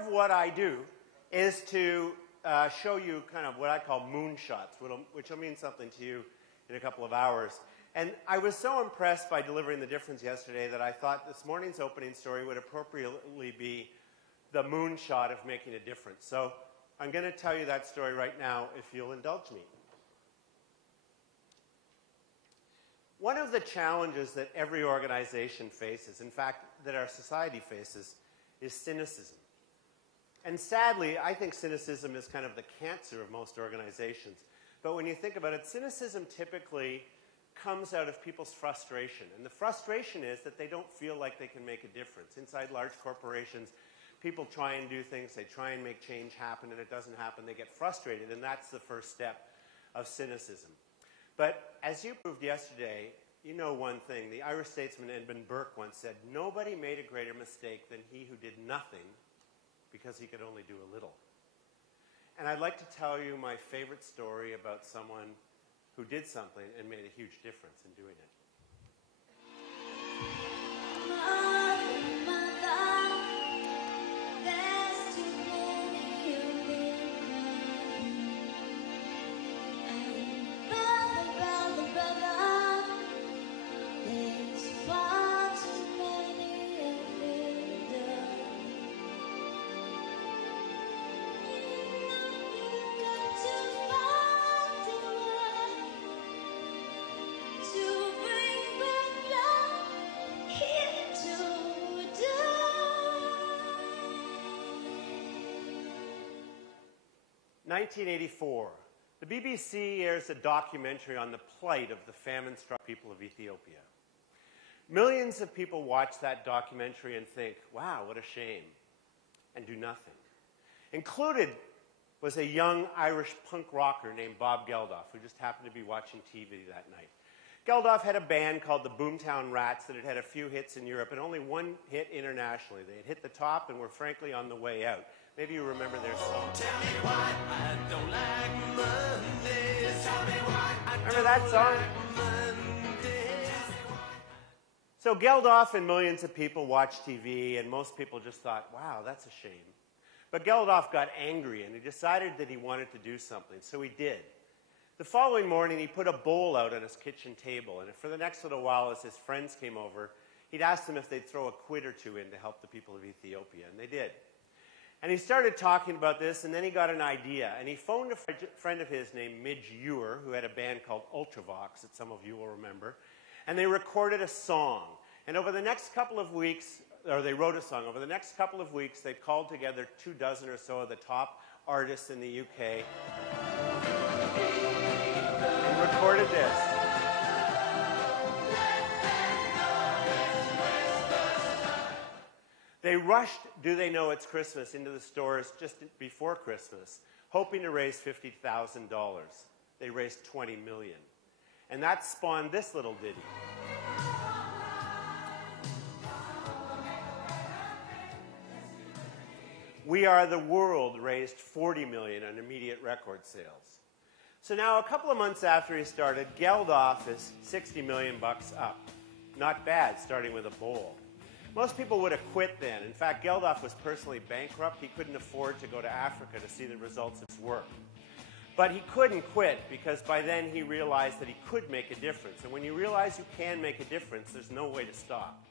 of what I do is to show you kind of what I call moonshots, which will mean something to you in a couple of hours. And I was so impressed by delivering the difference yesterday that I thought this morning's opening story would appropriately be the moonshot of making a difference. So I'm going to tell you that story right now, if you'll indulge me. One of the challenges that every organization faces, in fact, that our society faces, is cynicism. And sadly, I think cynicism is kind of the cancer of most organizations. But when you think about it, cynicism typically comes out of people's frustration. And the frustration is that they don't feel like they can make a difference. Inside large corporations, people try and do things, they try and make change happen, and it doesn't happen. They get frustrated, and that's the first step of cynicism. But as you proved yesterday, you know one thing. The Irish statesman Edmund Burke once said, "Nobody made a greater mistake than he who did nothing because he could only do a little." And I'd like to tell you my favorite story about someone who did something and made a huge difference in doing it. In 1984, the BBC airs a documentary on the plight of the famine-struck people of Ethiopia. Millions of people watch that documentary and think, wow, what a shame, and do nothing. Included was a young Irish punk rocker named Bob Geldof, who just happened to be watching TV that night. Geldof had a band called the Boomtown Rats that had had a few hits in Europe and only one hit internationally. They had hit the top and were frankly on the way out. Maybe you remember their song. Tell me why I don't like Mondays. Tell me why I remember that song? So Geldof and millions of people watched TV, and most people just thought, wow, that's a shame. But Geldof got angry, and he decided that he wanted to do something, so he did. The following morning, he put a bowl out on his kitchen table, and for the next little while, as his friends came over, he'd ask them if they'd throw a quid or two in to help the people of Ethiopia, and they did. And he started talking about this, and then he got an idea. And he phoned a friend of his named Midge Ewer, who had a band called Ultravox that some of you will remember. And they recorded a song. And over the next couple of weeks, or they wrote a song. Over the next couple of weeks, they called together 24 or so of the top artists in the UK and recorded this. They rushed Do They Know It's Christmas into the stores just before Christmas, hoping to raise $50,000. They raised $20 million. And that spawned this little ditty. We Are the World raised $40 million on immediate record sales. So now, a couple of months after he started, Geldof is $60 million up. Not bad, starting with a bowl. Most people would have quit then. In fact, Geldof was personally bankrupt. He couldn't afford to go to Africa to see the results of his work. But he couldn't quit because by then he realized that he could make a difference. And when you realize you can make a difference, there's no way to stop.